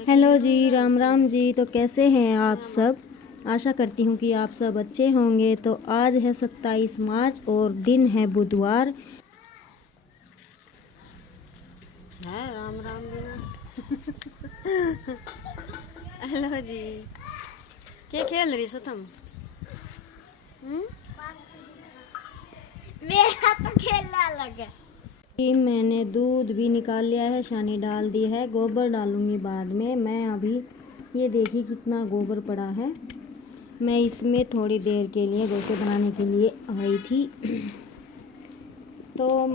Hello जी, राम राम जी। तो कैसे हैं आप सब? आशा करती हूँ कि आप सब अच्छे होंगे। तो आज है 27 मार्च और दिन है बुधवार। है राम राम जी। हेलो जी, क्या खेल रही सो तुम? मेरा तो खेलना लगा। मैंने दूध भी निकाल लिया है, छानी डाल दी है, गोबर डालूंगी बाद में। मैं अभी ये देखी कितना गोबर पड़ा है। मैं इसमें थोड़ी देर के लिए गोसे बनाने के लिए आई थी। तो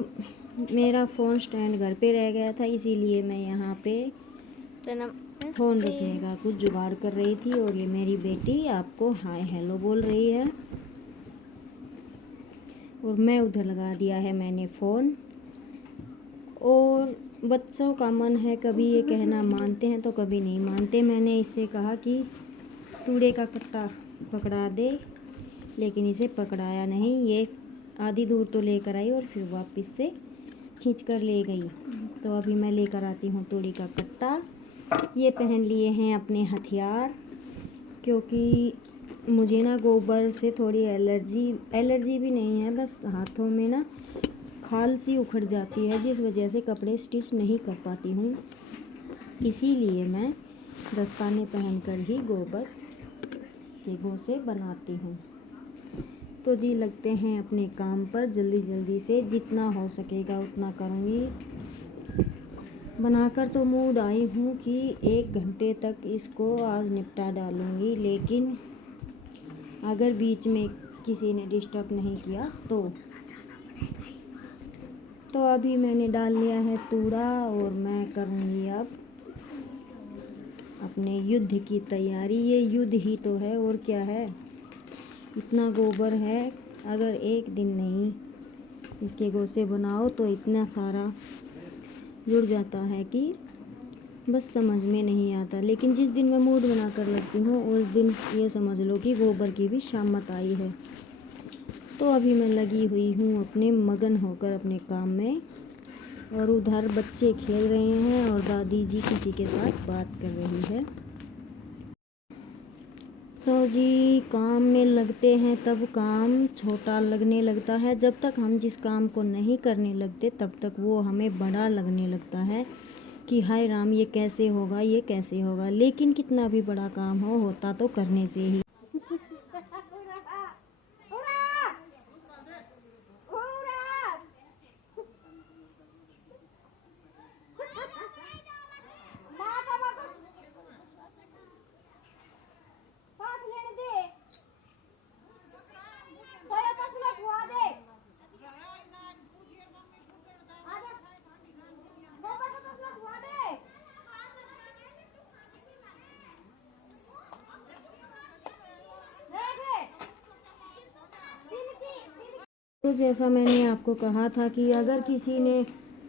मेरा फ़ोन स्टैंड घर पे रह गया था, इसीलिए मैं यहाँ पे फ़ोन रखने का कुछ जुगाड़ कर रही थी। और ये मेरी बेटी आपको हाय हेलो बोल रही है और मैं उधर लगा दिया है मैंने फ़ोन। और बच्चों का मन है, कभी ये कहना मानते हैं तो कभी नहीं मानते। मैंने इससे कहा कि कूड़े का कट्टा पकड़ा दे, लेकिन इसे पकड़ाया नहीं। ये आधी दूर तो लेकर आई और फिर वापस से खींच कर ले गई। तो अभी मैं लेकर आती हूँ तूड़ी का कट्टा। ये पहन लिए हैं अपने हथियार, क्योंकि मुझे ना गोबर से थोड़ी एलर्जी भी नहीं है, बस हाथों में ना खाल सी उखड़ जाती है, जिस वजह से कपड़े स्टिच नहीं कर पाती हूँ। इसीलिए मैं दस्ताने पहनकर ही गोबर के गोसे बनाती हूँ। तो जी लगते हैं अपने काम पर जल्दी जल्दी से, जितना हो सकेगा उतना करूँगी। बनाकर तो मूड आई हूँ कि 1 घंटे तक इसको आज निपटा डालूँगी, लेकिन अगर बीच में किसी ने डिस्टर्ब नहीं किया तो अभी मैंने डाल लिया है तूड़ा और मैं करूँगी अब अपने युद्ध की तैयारी। ये युद्ध ही तो है और क्या है। इतना गोबर है, अगर एक दिन नहीं इसके गोसे बनाओ तो इतना सारा जुड़ जाता है कि बस समझ में नहीं आता। लेकिन जिस दिन मैं मूड बना कर लगती हूँ उस दिन ये समझ लो कि गोबर की भी शामत आई है। तो अभी मैं लगी हुई हूँ अपने मगन होकर अपने काम में, और उधर बच्चे खेल रहे हैं और दादी जी किसी के साथ बात कर रही है। तो जी काम में लगते हैं तब काम छोटा लगने लगता है। जब तक हम जिस काम को नहीं करने लगते तब तक वो हमें बड़ा लगने लगता है कि हाय राम ये कैसे होगा, ये कैसे होगा। लेकिन कितना भी बड़ा काम हो, होता तो करने से ही। तो जैसा मैंने आपको कहा था कि अगर किसी ने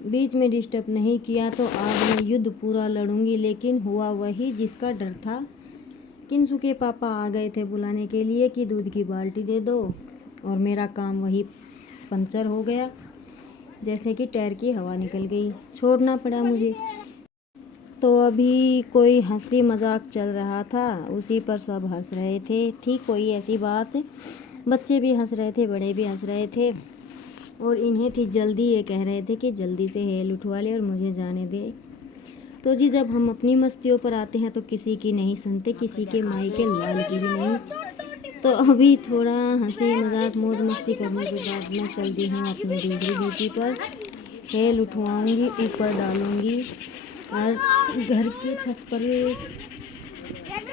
बीच में डिस्टर्ब नहीं किया तो आज मैं युद्ध पूरा लड़ूंगी। लेकिन हुआ वही जिसका डर था। किंसु के पापा आ गए थे बुलाने के लिए कि दूध की बाल्टी दे दो, और मेरा काम वही पंचर हो गया। जैसे कि टायर की हवा निकल गई, छोड़ना पड़ा मुझे। तो अभी कोई हंसी मजाक चल रहा था, उसी पर सब हंस रहे थे। थी कोई ऐसी बात, बच्चे भी हंस रहे थे, बड़े भी हंस रहे थे। और इन्हें थी जल्दी, ये कह रहे थे कि जल्दी से हेल उठवा ले और मुझे जाने दे। तो जी जब हम अपनी मस्तियों पर आते हैं तो किसी की नहीं सुनते, किसी के माई के लाल की भी नहीं। तो अभी थोड़ा हंसी मजाक मौज मस्ती करने के बाद मैं चलती हूँ अपनी दूसरी ड्यूटी पर। हेल उठवाऊँगी, ऊपर डालूँगी, और घर की छत पर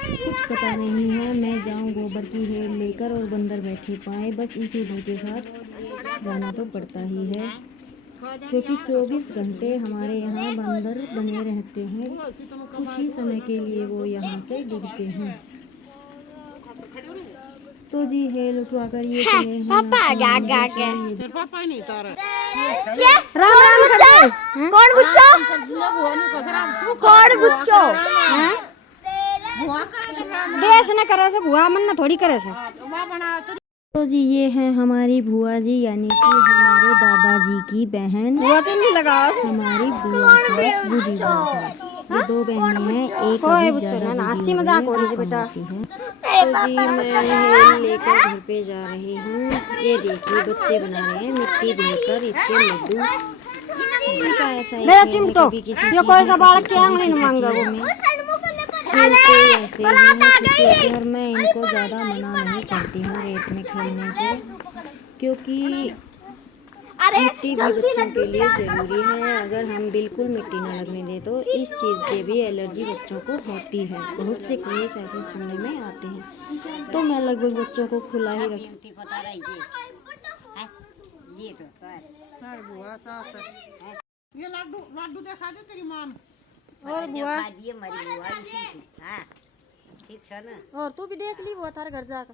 कुछ पता नहीं है, मैं जाऊं गोबर की हेल लेकर और बंदर बैठे पाए, बस इसी डर के साथ जाना तो पड़ता ही है, क्योंकि 24 घंटे हमारे यहाँ बंदर बने रहते हैं। कुछ ही समय के लिए वो यहाँ से दिखते हैं। तो जी हेल उठवा कर ये चले हैं पापा अपनी गा गा मंदिर के पर। ये पापा नहीं तारा राम राम कर दे। कौन बुच्चो? कौन बुच्चो? देश न करे से भुआ मन न थोड़ी करे से। तो जी ये है हमारी बुआ जी, यानी कि हमारे दादाजी की बहन, भुआ चुन्नी लगाओ से। हमारी बुआ सास, बूढ़ी बुआ सास। ये 2 बहनें हैं, एक कोई अभी बच्चा ज़्यादा ना, बिजी हंसी हो मजाक रही हो है, रही थी वो बेटा। कमाती है। तो जी मैं हेल लेकर घर पे जा रही हूँ। ये देखिए बच्चे बना रहे हैं मिट्टी देकर इसके लड्डू। इनका ऐसा ही मेरा खेल है, चिमटो कभी किसी ये चीज़ कोई में, सा कभी बालक के कभी आंगली किसी में मांगा चीज़ वो। में खेलते ऐसे ही हैं। छुट्टी होती है और मैं इनको ज़्यादा मना नहीं करती हूँ रेत में खेलने से, क्योंकि मिट्टी भी बच्चों के लिए ज़रूरी है। अगर हम बिल्कुल मिट्टी ना लगने दें तो इस चीज़ से भी एलर्जी बच्चों को होती है। बहुत से केस ऐसे सुनने में आते हैं, तो मैं लगभग बच्चों को खुला ही रखती ये लड्डू लड्डू देखा दे तेरी माँ ने। और बुआ ठीक है ना। और तू भी देख ली वो थारे घर जाकर।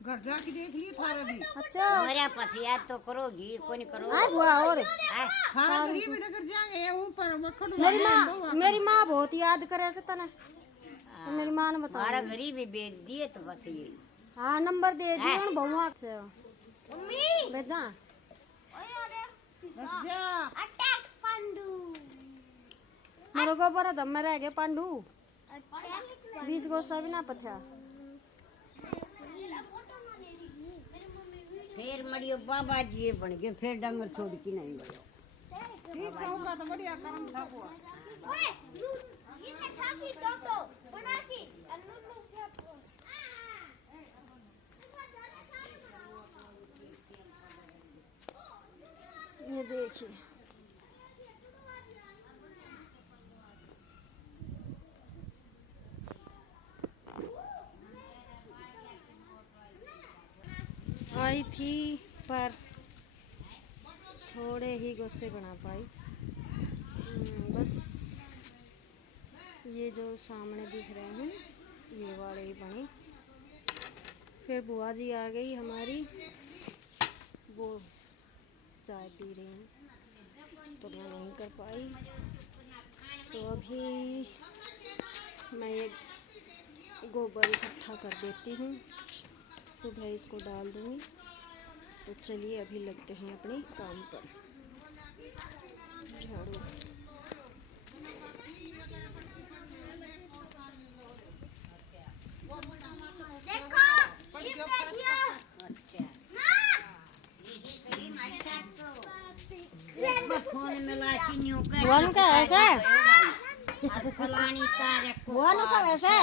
घर जाके देख लिए थारा भी। अच्छा मेरे पास याद तो करोगी, कोई करो। हाँ बुआ। और थारा गरीब बेटा कर जाएंगे ऊपर मक्खन मेरी माँ बहुत याद करे से तने, तो मेरी माँ ने हमारा बताया। गरीब भी बेच दिए तो बस ये। हाँ नंबर दे दिए उन बहुआ से भेजा। मेरे को पर दम में रह गए पांडू 20 गो सब ना पथ्या। फिर मरियो बाबा जी बन गए, फिर डंगर छोड़ की नहीं बनो। ठीक होगा तो बढ़िया कर्म था वो। ये देखिए आई थी पर थोड़े ही गुस्से बना पाई। बस ये जो सामने दिख रहे हैं ये वाले ही बने। फिर बुआ जी आ गई हमारी, वो चाय पी रही हैं तो मैं नहीं कर पाई। तो अभी मैं ये गोबर इकट्ठा कर देती हूँ, सुबह इसको डाल दूँगी। तो चलिए अभी लगते हैं अपने काम पर। झाड़ू फोन में लाठी न्यू कर वन का ऐसा फलानी तार वन का वैसे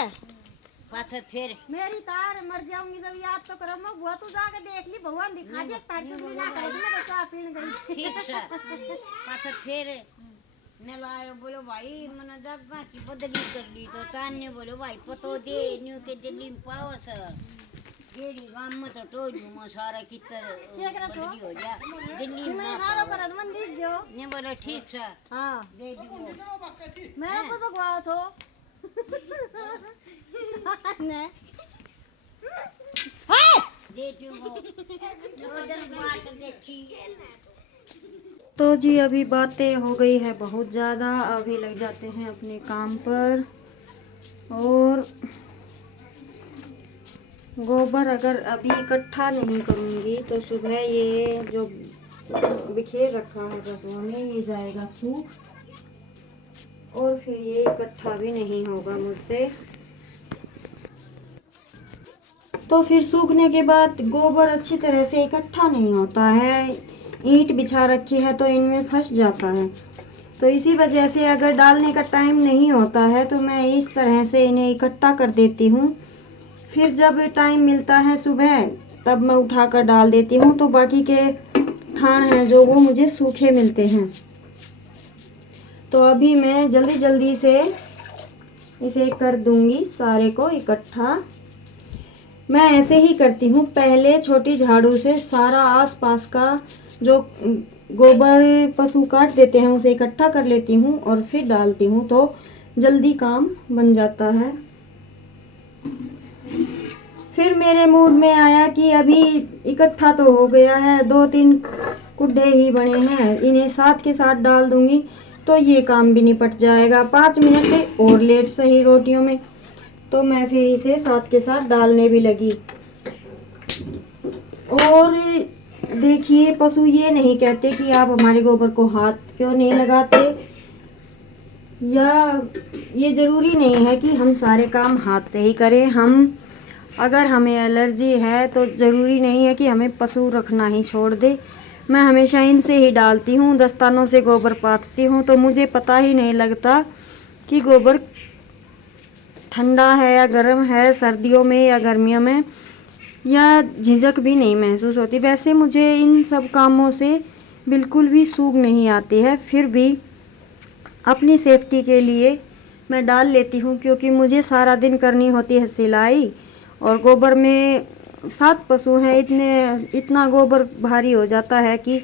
पाछे फिर मेरी तार मर जाऊंगी जब याद तो करो। मैं बुआ तू जाके देख ली भगवान दिखा दे तार जो लीला कर दी ना चाय पीने गई। ठीक है पाछे फिर मैं लायो बोलो भाई मैंने दबा की बदली कर ली तो चांद ने बोलो भाई पतो दे न्यू के दिल्ली में पाओ सर गेड़ी गांव में तो टोजू में सारा कितर बदली हो जा दिल्ली में मैं हारो पर अदमन दिख गयो। ने बोले ठीक है हाँ दे दियो मेरे पर भगवा तो ने दे दियो वो दिन बात देखी। तो जी अभी बातें हो गई है बहुत ज़्यादा, अभी लग जाते हैं अपने काम पर। और गोबर अगर अभी इकट्ठा नहीं करूँगी तो सुबह ये जो बिखेर रखा है पशुओं ने ये जाएगा सूख, और फिर ये इकट्ठा भी नहीं होगा मुझसे। तो फिर सूखने के बाद गोबर अच्छी तरह से इकट्ठा नहीं होता है, ईंट बिछा रखी है तो इनमें फंस जाता है। तो इसी वजह से अगर डालने का टाइम नहीं होता है तो मैं इस तरह से इन्हें इकट्ठा कर देती हूँ। फिर जब टाइम मिलता है सुबह तब मैं उठाकर डाल देती हूँ, तो बाकी के ठाण हैं जो वो मुझे सूखे मिलते हैं। तो अभी मैं जल्दी जल्दी से इसे कर दूंगी सारे को इकट्ठा। मैं ऐसे ही करती हूँ, पहले छोटी झाड़ू से सारा आसपास का जो गोबर पशु काट देते हैं उसे इकट्ठा कर लेती हूँ और फिर डालती हूँ, तो जल्दी काम बन जाता है। फिर मेरे मूड में आया कि अभी इकट्ठा तो हो गया है, 2-3 कुड्ढे ही बने हैं, इन्हें साथ के साथ डाल दूंगी तो ये काम भी निपट जाएगा। 5 मिनट से और लेट सही रोटियों में। तो मैं फिर इसे साथ के साथ डालने भी लगी। और देखिए पशु ये नहीं कहते कि आप हमारे गोबर को हाथ क्यों नहीं लगाते, या ये ज़रूरी नहीं है कि हम सारे काम हाथ से ही करें। हम अगर हमें एलर्जी है तो ज़रूरी नहीं है कि हमें पशु रखना ही छोड़ दे। मैं हमेशा इनसे ही डालती हूँ, दस्तानों से गोबर पाथती हूँ, तो मुझे पता ही नहीं लगता कि गोबर ठंडा है या गर्म है, सर्दियों में या गर्मियों में, या झिझक भी नहीं महसूस होती। वैसे मुझे इन सब कामों से बिल्कुल भी सूग नहीं आती है, फिर भी अपनी सेफ्टी के लिए मैं डाल लेती हूँ, क्योंकि मुझे सारा दिन करनी होती है सिलाई, और गोबर में 7 पशु हैं, इतना गोबर भारी हो जाता है कि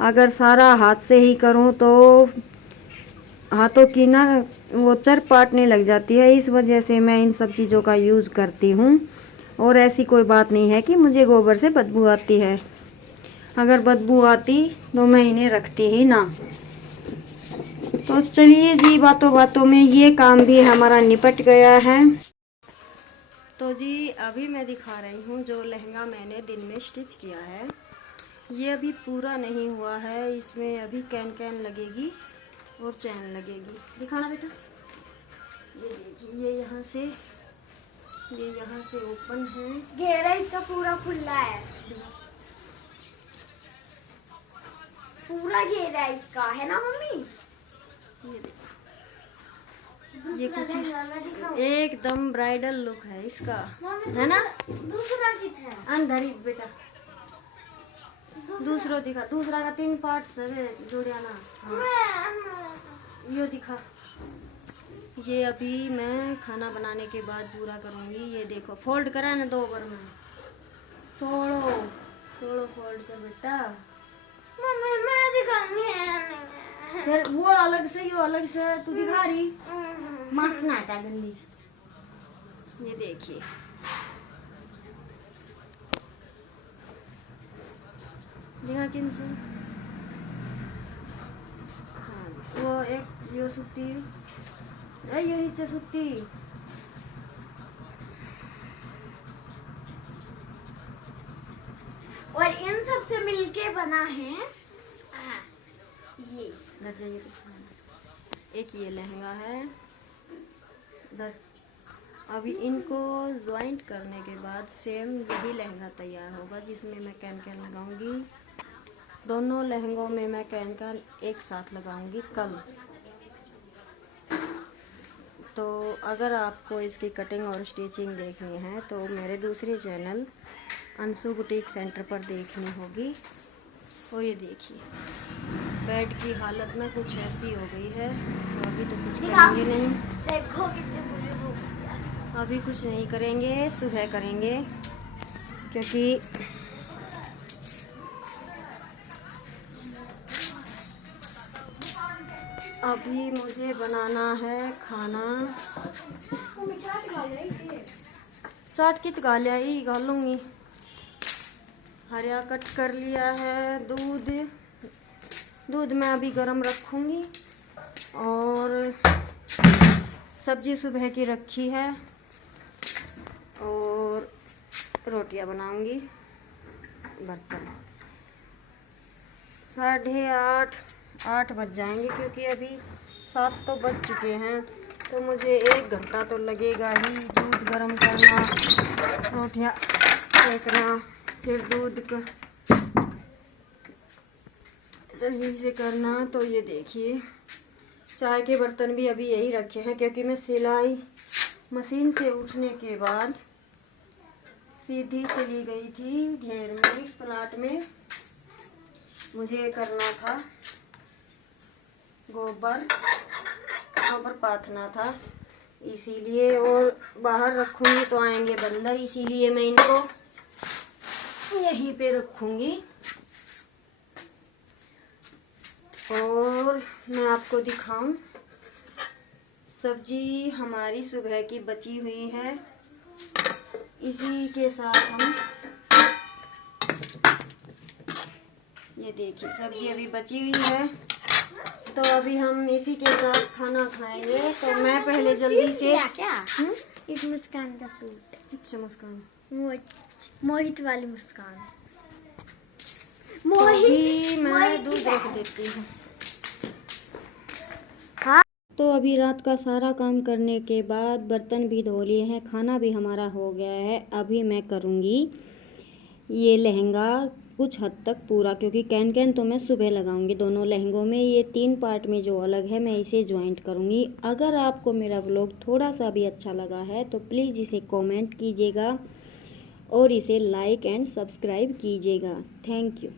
अगर सारा हाथ से ही करूँ तो हाथों की ना वो चर पाटने लग जाती है। इस वजह से मैं इन सब चीज़ों का यूज़ करती हूँ। और ऐसी कोई बात नहीं है कि मुझे गोबर से बदबू आती है। अगर बदबू आती तो मैं इन्हें रखती ही ना। तो चलिए जी, बातों बातों में ये काम भी हमारा निपट गया है। तो जी अभी मैं दिखा रही हूँ जो लहंगा मैंने दिन में स्टिच किया है। ये अभी पूरा नहीं हुआ है, इसमें अभी कैन लगेगी और चैन लगेगी। दिखाना बेटा। ये देखिए, ये यहाँ से ओपन है। घेरा इसका पूरा खुला है, पूरा घेरा है इसका, है ना मम्मी? ये देखो, ये कुछ एकदम ब्राइडल लुक है इसका, है ना? दूसरा कितना है? अंदर ही बेटा, दूसरा दिखा। दूसरा का 3 पार्ट सब जोड़िया ना। हाँ। यो दिखा। ये अभी मैं खाना बनाने के बाद पूरा करूँगी। ये देखो, फोल्ड करा ना 2 बार में। सोलो फोल्ड कर बेटा। मम्मी मैं दिखाऊंगी फिर वो अलग से, यो अलग से तू दिखा रही। मास्क ना हटा गंदी। ये देखिए, दिखा किनसे। हाँ, वो एक यो सुती, ये नीचे सुती। और इन सब से मिलके बना है ये। घर जाइए तो खाना। एक ये लहंगा है इधर। अभी इनको ज्वाइंट करने के बाद सेम यही लहंगा तैयार होगा, जिसमें मैं कैन लगाऊंगी। दोनों लहंगों में मैं कैन एक साथ लगाऊंगी कल। तो अगर आपको इसकी कटिंग और स्टिचिंग देखनी है तो मेरे दूसरे चैनल अंशु बुटीक सेंटर पर देखनी होगी। और ये देखिए, बेड की हालत ना कुछ ऐसी हो गई है, तो अभी तो कुछ करेंगे नहीं। देखो कितने बुरे हो गया। अभी कुछ नहीं करेंगे, सुबह करेंगे, क्योंकि अभी मुझे बनाना है खाना। चाट कित गा लिया, ही गालूंगी। हरिया कट कर लिया है। दूध मैं अभी गरम रखूंगी, और सब्जी सुबह की रखी है, और रोटियां बनाऊंगी। बर्तन 8:30 बज जाएंगे, क्योंकि अभी 7 तो बज चुके हैं। तो मुझे 1 घंटा तो लगेगा ही। दूध गरम करना, रोटियां सेकना, फिर दूध को सही से करना। तो ये देखिए, चाय के बर्तन भी अभी यही रखे हैं, क्योंकि मैं सिलाई मशीन से उठने के बाद सीधी चली गई थी घेर में, प्लाट में। मुझे करना था गोबर पाथना था, इसीलिए। और बाहर रखूंगी तो आएंगे बंदर, इसीलिए मैं इनको यहीं पे रखूंगी। और मैं आपको दिखाऊं, सब्जी हमारी सुबह की बची हुई है, इसी के साथ हम ये देखिए सब्जी अभी बची हुई है, तो अभी हम इसी के साथ खाना खाएंगे। तो मैं पहले जल्दी से क्या इस मुस्कान का सूट, अच्छा मुस्कान, मोहित वाली मुस्कान। अभी मैं दूध रख देती हूँ। हाँ तो अभी रात का सारा काम करने के बाद बर्तन भी धो लिए हैं, खाना भी हमारा हो गया है। अभी मैं करूँगी ये लहंगा कुछ हद तक पूरा, क्योंकि कैन तो मैं सुबह लगाऊंगी दोनों लहंगों में। ये 3 पार्ट में जो अलग है मैं इसे ज्वाइंट करूँगी। अगर आपको मेरा व्लॉग थोड़ा सा भी अच्छा लगा है तो प्लीज़ इसे कमेंट कीजिएगा और इसे लाइक एंड सब्सक्राइब कीजिएगा। Thank you.